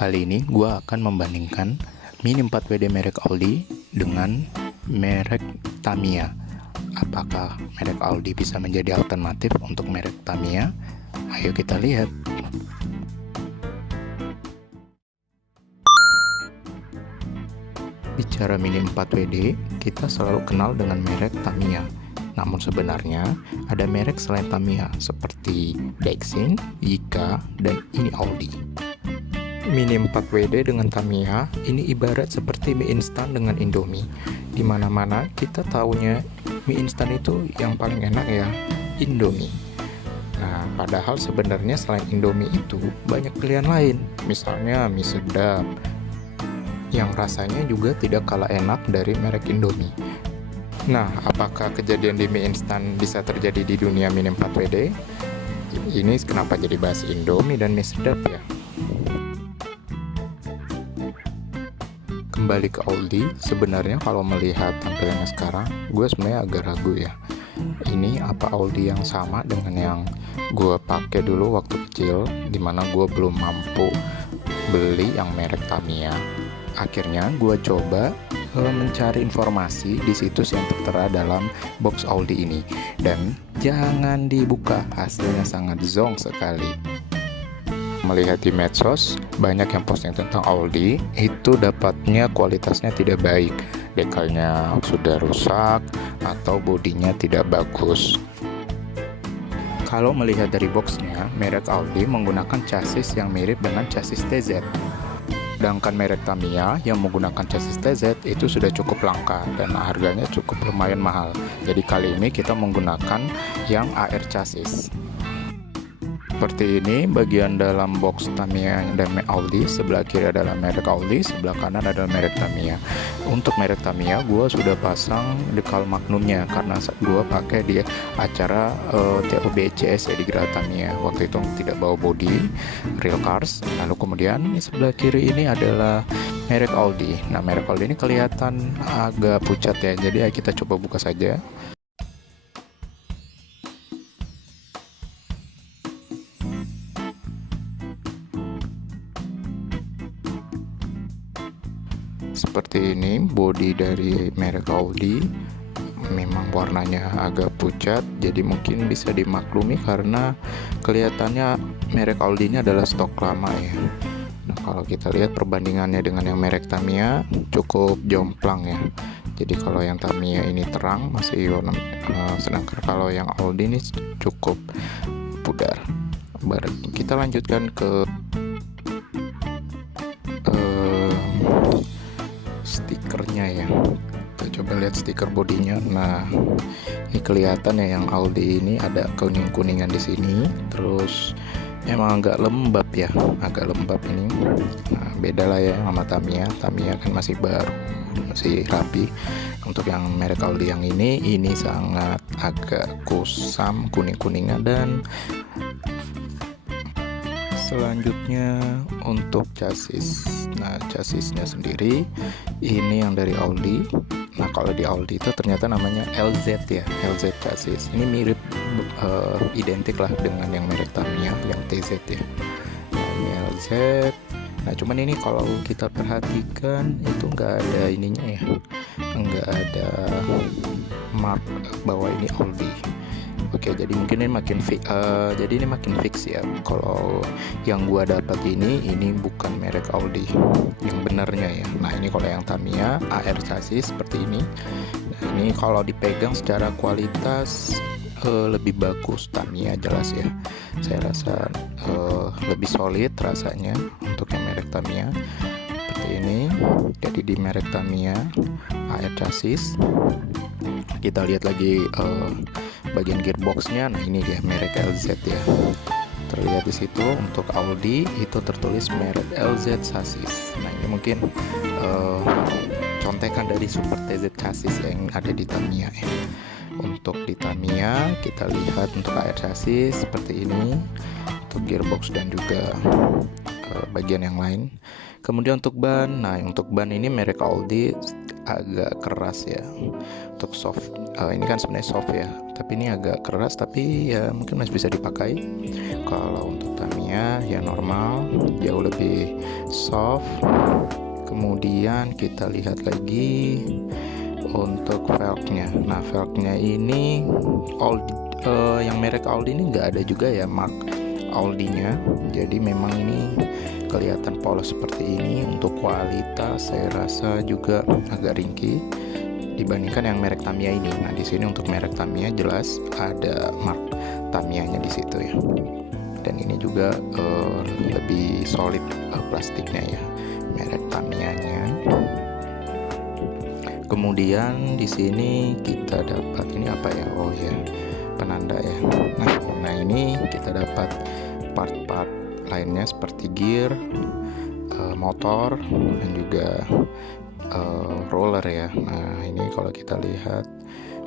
Kali ini gue akan membandingkan Mini 4WD merek Aldi dengan merek Tamiya. Apakah merek Aldi bisa menjadi alternatif untuk merek Tamiya? Ayo kita lihat. Bicara Mini 4WD, kita selalu kenal dengan merek Tamiya. Namun sebenarnya ada merek selain Tamiya seperti Daikin, Yika, dan ini Aldi. Mini 4WD dengan Tamiya ini ibarat seperti mie instan dengan Indomie. Di mana-mana kita taunya mie instan itu yang paling enak ya Indomie. Nah, padahal sebenarnya selain Indomie itu banyak pilihan lain. Misalnya mie sedap yang rasanya juga tidak kalah enak dari merek Indomie. Nah, apakah kejadian di mie instan bisa terjadi di dunia Mini 4WD? Ini kenapa jadi bahas Indomie dan mie sedap ya? Kembali ke Aldi, sebenarnya kalau melihat tampilannya sekarang, gue sebenarnya agak ragu ya. Ini apa Aldi yang sama dengan yang gue pakai dulu waktu kecil, dimana gue belum mampu beli yang merek Tamiya. Akhirnya gue coba mencari informasi di situs yang tertera dalam box Aldi ini, dan jangan dibuka, hasilnya sangat zonk sekali. Melihat di medsos, banyak yang posting tentang Aldi, itu dapatnya kualitasnya tidak baik, dekalnya sudah rusak atau bodinya tidak bagus. Kalau melihat dari boxnya, merek Aldi menggunakan chassis yang mirip dengan chassis TZ. Sedangkan merek Tamiya yang menggunakan chassis TZ itu sudah cukup langka dan harganya cukup lumayan mahal. Jadi kali ini kita menggunakan yang AR chassis. Seperti ini bagian dalam box Tamiya dan Aldi. Sebelah kiri adalah merek Aldi, sebelah kanan adalah merek Tamiya. Untuk merek Tamiya gue sudah pasang dekal magnumnya karena gue pakai di acara TOBCS ya di Geraha Tamiya. Waktu itu tidak bawa body real cars. Lalu kemudian di sebelah kiri ini adalah merek Aldi. Nah, merek Aldi ini kelihatan agak pucat ya, jadi kita coba buka saja. Seperti ini bodi dari merek Aldi. Memang warnanya agak pucat, jadi mungkin bisa dimaklumi karena kelihatannya merek Aldi ini adalah stok lama ya. Nah, kalau kita lihat perbandingannya dengan yang merek Tamiya cukup jomplang ya. Jadi kalau yang Tamiya ini terang masih warna, sedangkan kalau yang Aldi ini cukup pudar. Kita lanjutkan ke stikernya ya. Kita coba lihat stiker bodinya. Nah, ini kelihatan ya yang Aldi ini ada kuning-kuningan di sini. Terus memang agak lembab ya, agak lembab ini. Nah, beda lah ya sama Tamiya. Tamiya kan masih baru, masih rapi. Untuk yang merek Aldi yang ini sangat agak kusam, kuning-kuningan. Dan selanjutnya untuk chassis. Nah, chassisnya sendiri ini yang dari Aldi. Nah, kalau di Aldi itu ternyata namanya LZ ya, LZ chassis. Ini mirip identik lah dengan yang merek Tamiya yang TZ ya. Nah, ini LZ. Nah, cuman ini kalau kita perhatikan itu nggak ada ininya ya, nggak ada mark bahwa ini Aldi. Oke, jadi mungkin ini makin fix ya. Kalau yang gua dapat ini bukan merek Aldi yang benarnya ya. Nah, ini kalau yang Tamiya AR chassis seperti ini. Nah, ini kalau dipegang secara kualitas lebih bagus Tamiya jelas ya. Saya rasa lebih solid rasanya untuk yang merek Tamiya. Seperti ini. Jadi di merek Tamiya AR chassis. Kita lihat lagi bagian gearboxnya. Nah, ini dia merek LZ ya, terlihat di situ. Untuk Aldi itu tertulis merek LZ chassis. Nah, ini mungkin contekan dari Super TZ chassis yang ada di Tamiya ya. Untuk di Tamiya kita lihat untuk AR chassis seperti ini, untuk gearbox dan juga bagian yang lain. Kemudian untuk ban, nah untuk ban ini merek Aldi agak keras ya untuk soft. Ini kan sebenarnya soft ya, tapi ini agak keras, tapi ya mungkin masih bisa dipakai. Kalau untuk Tamiya ya normal, jauh lebih soft. Kemudian kita lihat lagi untuk velgnya. Nah, velgnya ini yang merek Aldi ini nggak ada juga ya mark Aldi-nya. Jadi memang ini kelihatan polos seperti ini. Untuk kualitas saya rasa juga agak ringkih dibandingkan yang merek Tamiya ini. Nah, di sini untuk merek Tamiya jelas ada mark Tamiya-nya di situ ya. Dan ini juga lebih solid plastiknya ya, merek Tamiya-nya. Kemudian di sini kita dapat ini apa ya? Oh ya, penanda ya. Nah ini kita dapat part-part lainnya seperti gear, motor, dan juga roller ya. Nah ini kalau kita lihat,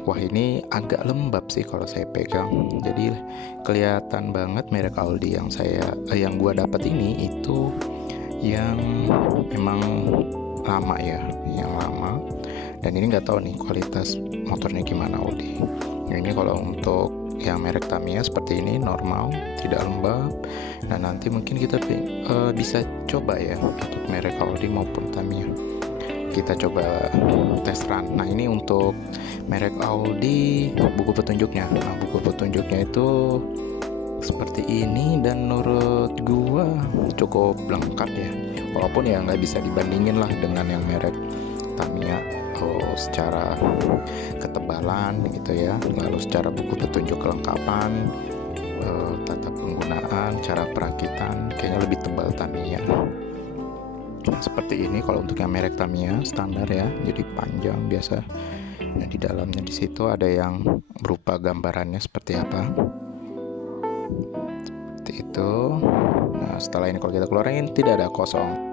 wah ini agak lembab sih kalau saya pegang. Jadi kelihatan banget merek Aldi yang gua dapat ini itu yang memang lama ya, yang lama. Dan ini nggak tahu nih kualitas motornya gimana Aldi. Nah, ini kalau untuk yang merek Tamiya seperti ini normal, tidak lembab. Nah nanti mungkin kita bisa coba ya untuk merek Aldi maupun Tamiya. Kita coba test run. Nah ini untuk merek Aldi buku petunjuknya. Nah buku petunjuknya itu seperti ini dan menurut gua cukup lengkap ya. Walaupun ya nggak bisa dibandingin lah dengan yang merek Tamiya secara ketebalan gitu ya, lalu secara buku petunjuk kelengkapan, tata penggunaan, cara perakitan kayaknya lebih tebal Tamiya. Nah seperti ini kalau untuk yang merek Tamiya standar ya, jadi panjang biasa. Nah di dalamnya di situ ada yang berupa gambarannya seperti apa, seperti itu. Nah setelah ini kalau kita keluarin tidak ada kosong.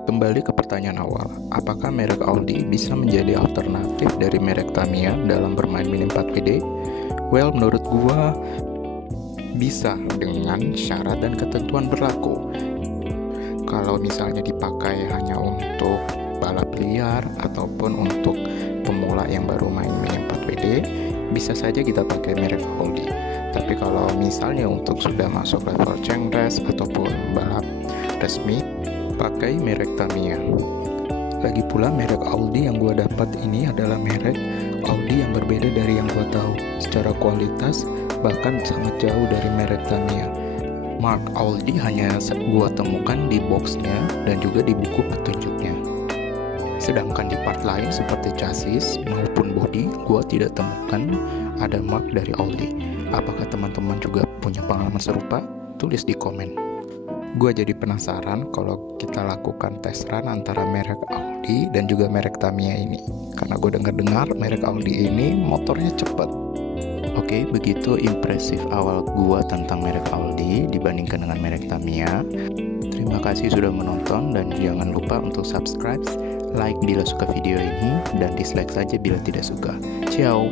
Kembali ke pertanyaan awal, apakah merek Aldi bisa menjadi alternatif dari merek Tamiya dalam bermain Mini 4WD? Well, menurut gua bisa dengan syarat dan ketentuan berlaku. Kalau misalnya dipakai hanya untuk balap liar ataupun untuk pemula yang baru main Mini 4WD, bisa saja kita pakai merek Aldi. Tapi kalau misalnya untuk sudah masuk level cengres ataupun balap resmi, pakai merek Tamiya. Lagi pula merek Aldi yang gue dapat ini adalah merek Aldi yang berbeda dari yang gue tahu. Secara kualitas bahkan sangat jauh dari merek Tamiya. Mark Aldi hanya gue temukan di boxnya dan juga di buku petunjuknya. Sedangkan di part lain seperti chassis maupun bodi, gue tidak temukan ada mark dari Aldi. Apakah teman-teman juga punya pengalaman serupa? Tulis di komen. Gue jadi penasaran kalau kita lakukan tes run antara merek Aldi dan juga merek Tamiya ini. Karena gue dengar merek Aldi ini motornya cepat. Oke, begitu impresif awal gue tentang merek Aldi dibandingkan dengan merek Tamiya. Terima kasih sudah menonton dan jangan lupa untuk subscribe, like bila suka video ini, dan dislike saja bila tidak suka. Ciao!